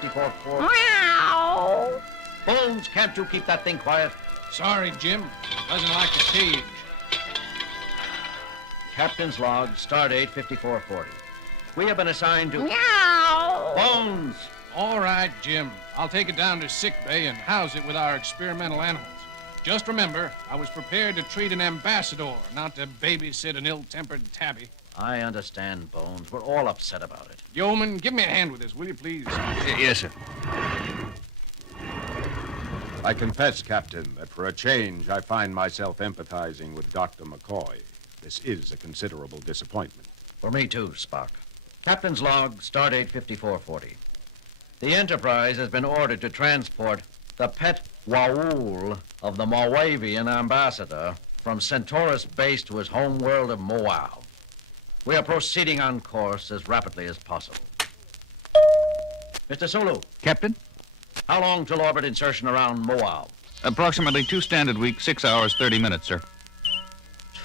54-4. Meow! Bones, can't you keep that thing quiet? Sorry, Jim. Doesn't like the cage. Captain's log, stardate 5440. We have been assigned to... Meow! Bones! All right, Jim. I'll take it down to sick bay and house it with our experimental animals. Just remember, I was prepared to treat an ambassador, not to babysit an ill-tempered tabby. I understand, Bones. We're all upset about it. Yeoman, give me a hand with this, will you, please? Yes, sir. I confess, Captain, that for a change, I find myself empathizing with Dr. McCoy. This is a considerable disappointment. For me, too, Spock. Captain's log, stardate 5440. The Enterprise has been ordered to transport the pet Moauv of the Moavian ambassador from Centaurus base to his home world of Moauv. We are proceeding on course as rapidly as possible. Mr. Sulu, Captain? how long till orbit insertion around Moauv? Approximately 2 standard weeks, 6 hours, 30 minutes, sir.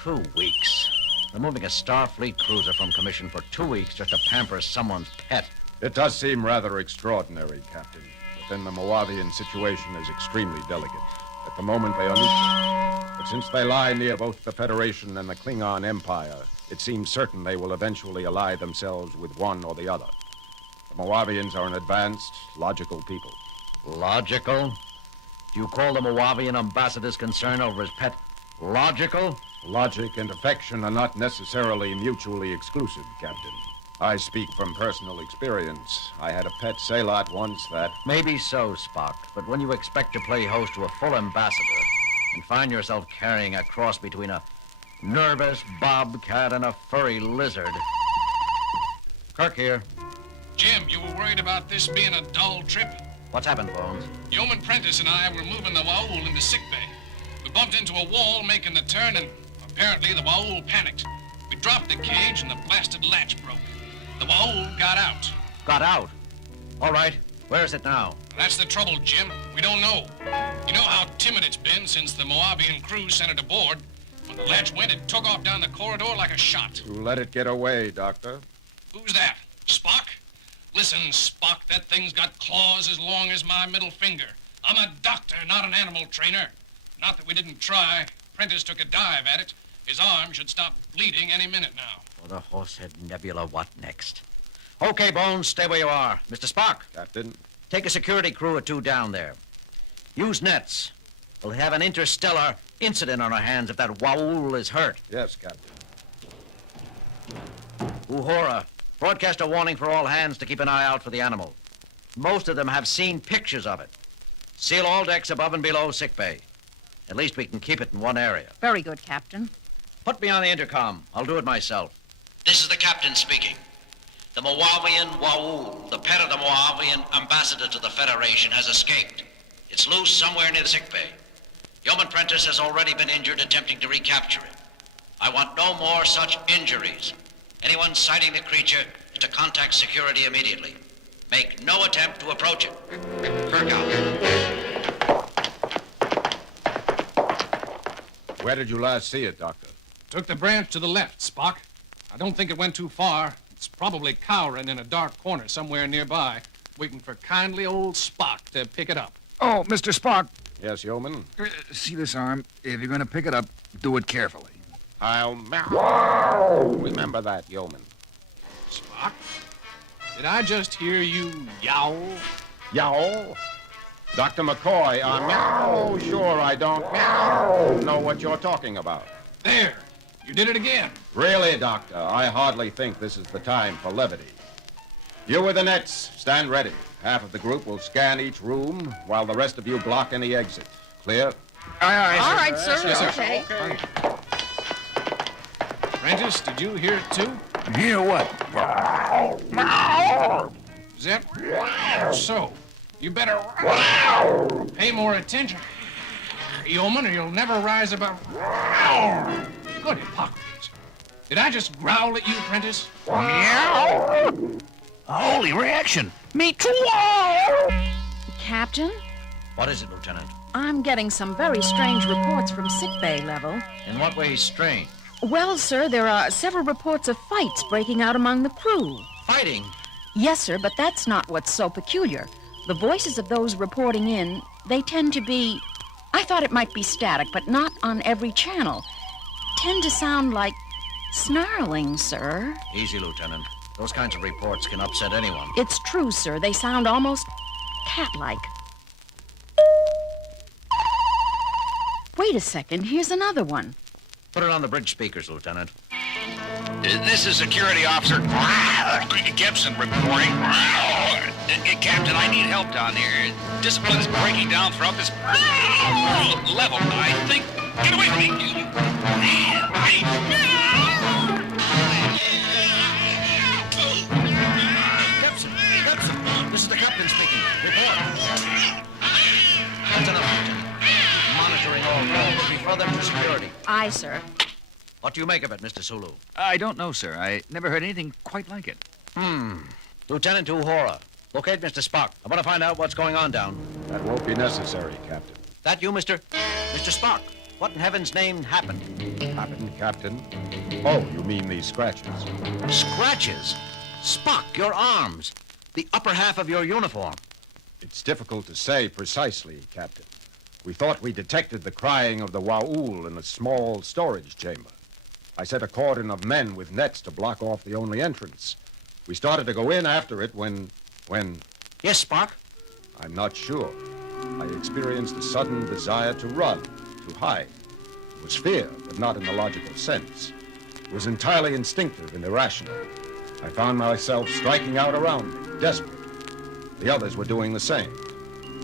2 weeks. Removing a Starfleet cruiser from commission for 2 weeks just to pamper someone's pet. It does seem rather extraordinary, Captain. But then the Moavian situation is extremely delicate. At the moment, they are neutral. But since they lie near both the Federation and the Klingon Empire, it seems certain they will eventually ally themselves with one or the other. The Moavians are an advanced, logical people. Logical? Do you call the Moavian ambassador's concern over his pet logical? Logic and affection are not necessarily mutually exclusive, Captain. I speak from personal experience. I had a pet sailot once that... Maybe so, Spock, but when you expect to play host to a full ambassador and find yourself carrying a cross between a nervous bobcat and a furry lizard... Kirk here. Jim, you were worried about this being a dull trip? What's happened, Bones? Yeoman Prentice and I were moving the Moauv into sick bay. We bumped into a wall making the turn, and apparently the Moauv panicked. We dropped the cage, and the blasted latch broke. The Moauv got out. Got out? All right. Where is it now? That's the trouble, Jim. We don't know. You know how timid it's been since the Moavian crew sent it aboard. When the latch went, it took off down the corridor like a shot. You let it get away, Doctor. Who's that? Spock? Listen, Spock, that thing's got claws as long as my middle finger. I'm a doctor, not an animal trainer. Not that we didn't try. Prentice took a dive at it. His arm should stop bleeding any minute now. For the Horsehead Nebula, what next? Okay, Bones, stay where you are. Mr. Spock. Captain? Take a security crew or 2 down there. Use nets. We'll have an interstellar incident on our hands if that Moauv is hurt. Yes, Captain. Uhura, broadcast a warning for all hands to keep an eye out for the animal. Most of them have seen pictures of it. Seal all decks above and below sickbay. At least we can keep it in one area. Very good, Captain. Put me on the intercom. I'll do it myself. This is the captain speaking. The Moavian Moauv, the pet of the Moavian ambassador to the Federation, has escaped. It's loose somewhere near the sickbay. Yeoman Prentice has already been injured attempting to recapture it. I want no more such injuries. Anyone sighting the creature is to contact security immediately. Make no attempt to approach it. Kirk out. Where did you last see it, Doctor? Took the branch to the left, Spock. I don't think it went too far. It's probably cowering in a dark corner somewhere nearby, waiting for kindly old Spock to pick it up. Oh, Mr. Spock. Yes, Yeoman? See this arm? If you're going to pick it up, do it carefully. I'll... Remember that, Yeoman. Spock? Did I just hear you yowl? Yowl? Dr. McCoy, meow. Sure, I don't know what you're talking about. There! You did it again. Really, Doctor, I hardly think this is the time for levity. You with the nets, stand ready. Half of the group will scan each room, while the rest of you block any exit. Clear? Aye, All right, sir. Yes, sir. Okay. Prentice, did you hear it too? Hear what? Zip? So, you better pay more attention, Yeoman, or you'll never rise above. Good Hippocrates. Did I just growl at you, Prentice? Meow! Holy reaction! Me too! Captain, What is it, Lieutenant? I'm getting some very strange reports from sickbay level. In what way strange? Well, sir, there are several reports of fights breaking out among the crew. Fighting? Yes, sir, but that's not what's so peculiar. The voices of those reporting in, they tend to be... I thought it might be static, but not on every channel. Tend to sound like snarling, sir. Easy, Lieutenant. Those kinds of reports can upset anyone. It's true, sir. They sound almost cat-like. Wait a second. Here's another one. Put it on the bridge speakers, Lieutenant. This is Security Officer Gibson reporting. Captain, I need help down here. Discipline is breaking down throughout this level. I think... Get away from me! Gibson, this is the captain speaking. Report. That's enough, Lieutenant. Monitoring all calls before them to security. Aye, sir. What do you make of it, Mr. Sulu? I don't know, sir. I never heard anything quite like it. Lieutenant Uhura, locate Mr. Spock. I want to find out what's going on down. That won't be necessary, Captain. That you, Mr. Spock? What in heaven's name happened? Happened, Captain? Oh, you mean these scratches? Scratches? Spock, your arms. The upper half of your uniform. It's difficult to say precisely, Captain. We thought we detected the crying of the Moauv in a small storage chamber. I set a cordon of men with nets to block off the only entrance. We started to go in after it when... Yes, Spock? I'm not sure. I experienced a sudden desire to run, to hide. It was fear, but not in the logical sense. It was entirely instinctive and irrational. I found myself striking out around me, desperate. The others were doing the same.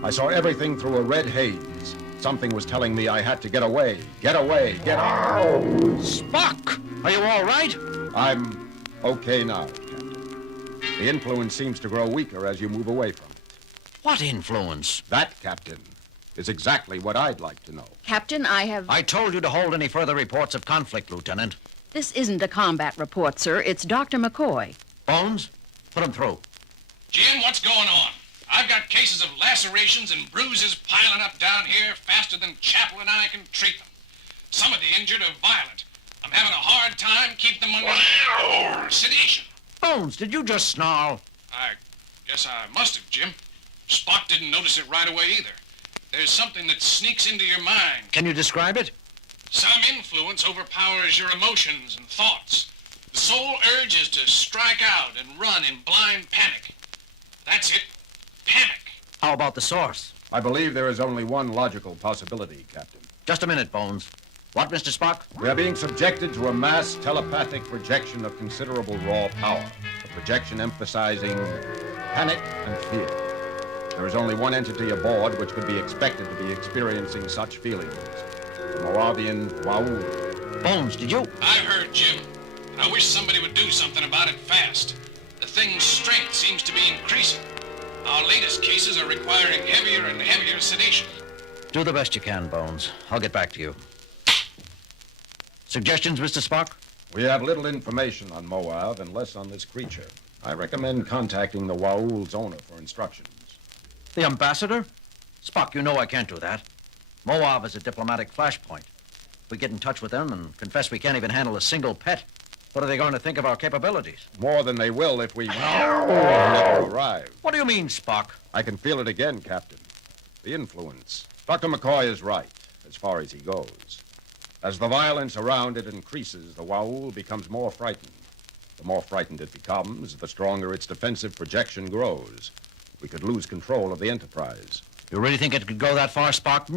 I saw everything through a red haze. Something was telling me I had to get away. Get away, get out. Spock! Are you all right? I'm okay now, Captain. The influence seems to grow weaker as you move away from it. What influence? That, Captain, is exactly what I'd like to know. Captain, I have... I told you to hold any further reports of conflict, Lieutenant. This isn't a combat report, sir. It's Dr. McCoy. Bones, put him through. Jim, what's going on? I've got cases of lacerations and bruises piling up down here faster than Chapel and I can treat them. Some of the injured are violent. I'm having a hard time keeping them under sedation. Bones, did you just snarl? I guess I must have, Jim. Spock didn't notice it right away either. There's something that sneaks into your mind. Can you describe it? Some influence overpowers your emotions and thoughts. The sole urge is to strike out and run in blind panic. That's it. Panic. How about the source? I believe there is only one logical possibility, Captain. Just a minute, Bones. What, Mr. Spock? We are being subjected to a mass telepathic projection of considerable raw power, a projection emphasizing panic and fear. There is only one entity aboard which could be expected to be experiencing such feelings, the Moavian Moauv. Bones, did you? I heard, Jim. I wish somebody would do something about it fast. The thing's strength seems to be increasing. Our latest cases are requiring heavier and heavier sedation. Do the best you can, Bones. I'll get back to you. Suggestions, Mr. Spock? We have little information on Moauv and less on this creature. I recommend contacting the Waul's owner for instructions. The ambassador? Spock, you know I can't do that. Moauv is a diplomatic flashpoint. If we get in touch with them and confess we can't even handle a single pet, what are they going to think of our capabilities? More than they will if we never arrive. What do you mean, Spock? I can feel it again, Captain. The influence. Dr. McCoy is right, as far as he goes. As the violence around it increases, the Moauv becomes more frightened. The more frightened it becomes, the stronger its defensive projection grows. We could lose control of the Enterprise. You really think it could go that far, Spock?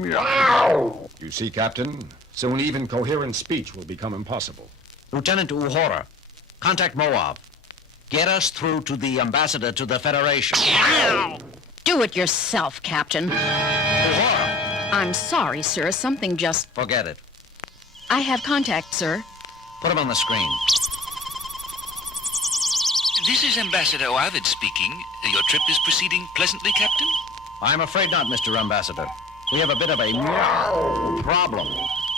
You see, Captain, soon even coherent speech will become impossible. Lieutenant Uhura, contact Moauv. Get us through to the ambassador to the Federation. Do it yourself, Captain. Uhura, I'm sorry, sir. Something just... forget it. I have contact, sir. Put him on the screen. This is Ambassador Ovid speaking. Your trip is proceeding pleasantly, Captain? I'm afraid not, Mr. Ambassador. We have a bit of a problem.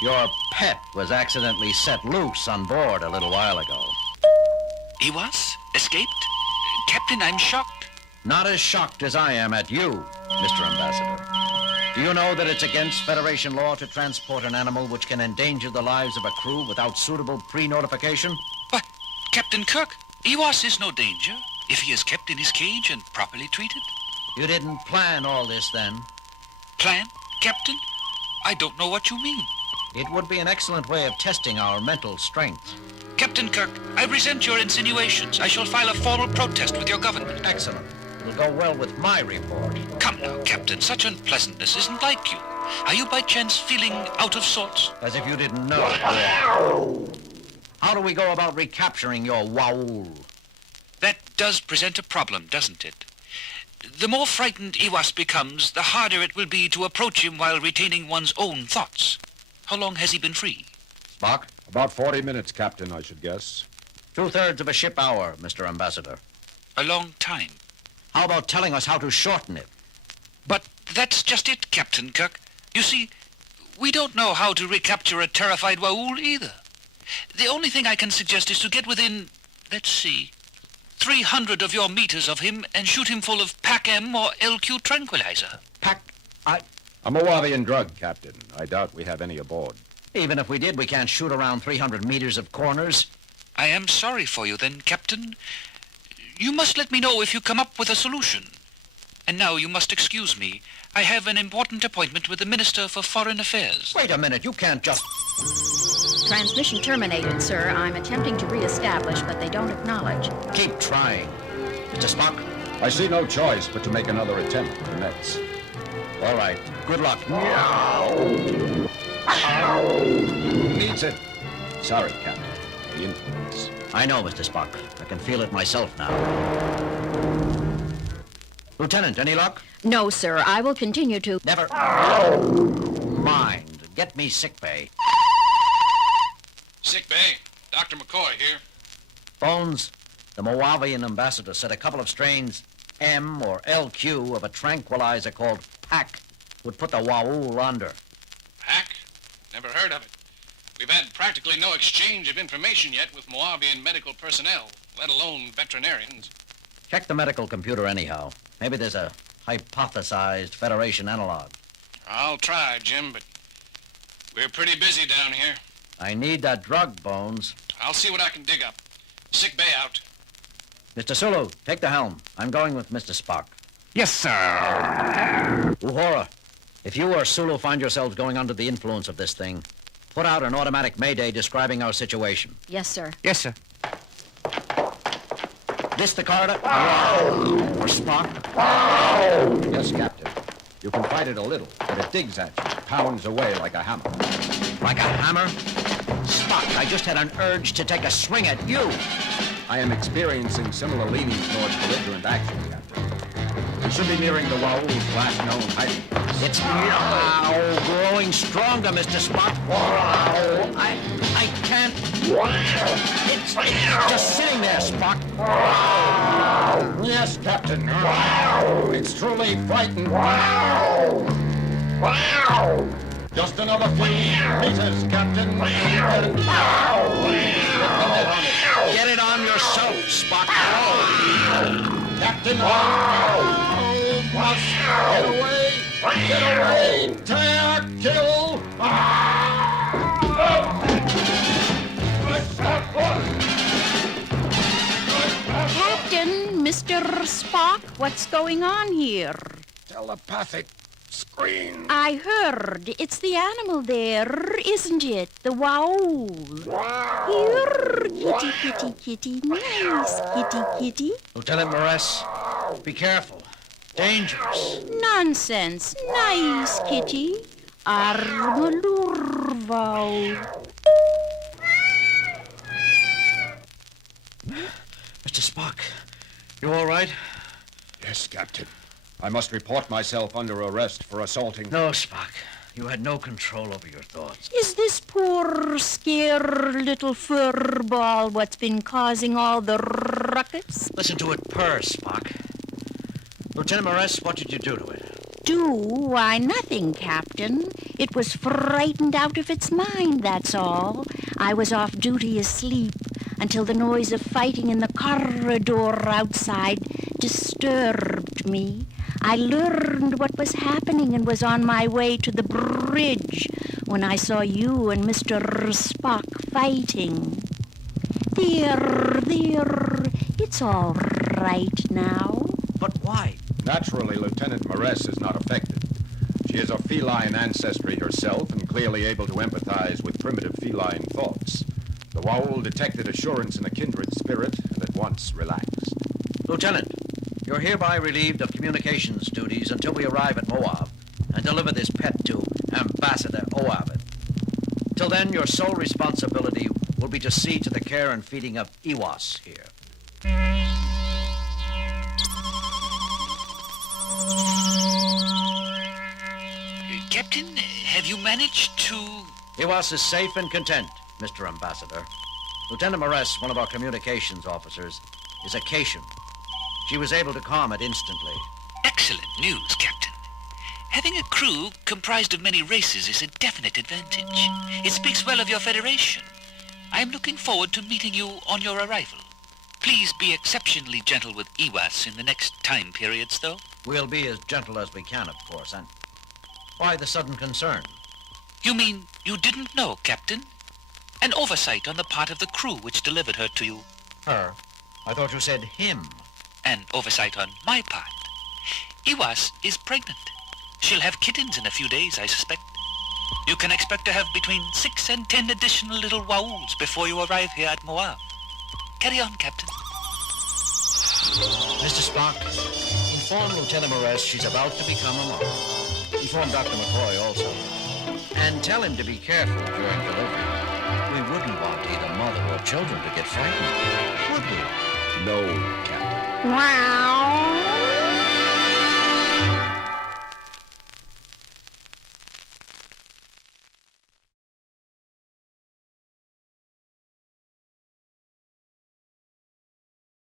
Your pet was accidentally set loose on board a little while ago. He was? Escaped? Captain, I'm shocked. Not as shocked as I am at you, Mr. Ambassador. Do you know that it's against Federation law to transport an animal which can endanger the lives of a crew without suitable pre-notification? But, Captain Kirk, Ewas is no danger if he is kept in his cage and properly treated. You didn't plan all this then? Plan, Captain? I don't know what you mean. It would be an excellent way of testing our mental strength. Captain Kirk, I resent your insinuations. I shall file a formal protest with your government. Excellent. It'll go well with my report. Come now, Captain. Such unpleasantness isn't like you. Are you by chance feeling out of sorts? As if you didn't know. How do we go about recapturing your Moauv? That does present a problem, doesn't it? The more frightened Iwas becomes, the harder it will be to approach him while retaining one's own thoughts. How long has he been free? Spock? About 40 minutes, Captain, I should guess. 2/3 of a ship hour, Mr. Ambassador. A long time. How about telling us how to shorten it? But that's just it, Captain Kirk. You see, we don't know how to recapture a terrified Moauv either. The only thing I can suggest is to get within, let's see, 300 of your meters of him and shoot him full of PAC-M or LQ tranquilizer. A Moavian drug, Captain. I doubt we have any aboard. Even if we did, we can't shoot around 300 meters of corners. I am sorry for you then, Captain. You must let me know if you come up with a solution. And now you must excuse me. I have an important appointment with the Minister for Foreign Affairs. Wait a minute, you can't just... Transmission terminated, sir. I'm attempting to reestablish, but they don't acknowledge. Keep trying. Mr. Spock? I see no choice but to make another attempt at the Mets. All right. Good luck. Who needs it? Sorry, Captain. The influence. I know, Mr. Spock. I can feel it myself now. Lieutenant, any luck? No, sir. I will continue to... Never mind. Get me sickbay. Sick bay. Dr. McCoy here. Bones, the Moavian ambassador said a couple of strains M or LQ of a tranquilizer called PAC would put the Moauv under. Hack? Never heard of it. We've had practically no exchange of information yet with Moavian medical personnel, let alone veterinarians. Check the medical computer anyhow. Maybe there's a hypothesized Federation analog. I'll try, Jim, but we're pretty busy down here. I need that drug, Bones. I'll see what I can dig up. Sick bay out. Mr. Sulu, take the helm. I'm going with Mr. Spock. Yes, sir. Uhura, if you or Sulu find yourselves going under the influence of this thing, put out an automatic mayday describing our situation. Yes, sir. Yes, sir. This the corridor? For Spock? Yes, Captain. You can fight it a little, but it digs at you, pounds away like a hammer. Like a hammer? Spock, I just had an urge to take a swing at you. I am experiencing similar leanings towards belligerent action, Captain. We should be nearing the Moauv's last known hiding place. It's now growing stronger, Mr. Spock. I can't... It's just sitting there, Spock. Yes, Captain. It's truly frightened. Just another few meters, Captain. Get it on yourself, Spock. Captain, must get away! Get away! Tear, kill! Captain, Mr. Spock, what's going on here? Telepathic screen. I heard. It's the animal there, isn't it? The Moauv. Here, kitty, kitty, kitty. Nice, kitty, kitty. Lieutenant Morris, be careful. Dangerous. Nonsense. Nice, kitty. Armalurvau. Mr. Spock, you all right? Yes, Captain. I must report myself under arrest for assaulting... No, Spock. You had no control over your thoughts. Is this poor, scared little furball what's been causing all the ruckus? Listen to it purr, Spock. Lieutenant Morris, what did you do to it? Do? Why, nothing, Captain. It was frightened out of its mind, that's all. I was off duty asleep until the noise of fighting in the corridor outside disturbed me. I learned what was happening and was on my way to the bridge when I saw you and Mr. Spock fighting. There, it's all right now. But why? Naturally, Lieutenant Maress is not affected. She is of feline ancestry herself and clearly able to empathize with primitive feline thoughts. The Waul detected assurance in a kindred spirit and at once relaxed. Lieutenant, you're hereby relieved of communications duties until we arrive at Moauv and deliver this pet to Ambassador Moauv. Till then, your sole responsibility will be to see to the care and feeding of Iwas here. Captain, have you managed to... Iwas is safe and content, Mr. Ambassador. Lieutenant Maress, one of our communications officers, is a Cation. She was able to calm it instantly. Excellent news, Captain. Having a crew comprised of many races is a definite advantage. It speaks well of your Federation. I am looking forward to meeting you on your arrival. Please be exceptionally gentle with Iwas in the next time periods, though. We'll be as gentle as we can, of course, and why the sudden concern? You mean you didn't know, Captain? An oversight on the part of the crew which delivered her to you. Her? I thought you said him. An oversight on my part. Iwas is pregnant. She'll have kittens in a few days, I suspect. You can expect to have between 6 and 10 additional little Waouls before you arrive here at Moauv. Carry on, Captain. Mr. Spock, inform Lieutenant Maress she's about to become a mother. Inform Dr. McCoy also. And tell him to be careful during delivery. We wouldn't want either mother or children to get frightened, would we? No, Captain. Wow.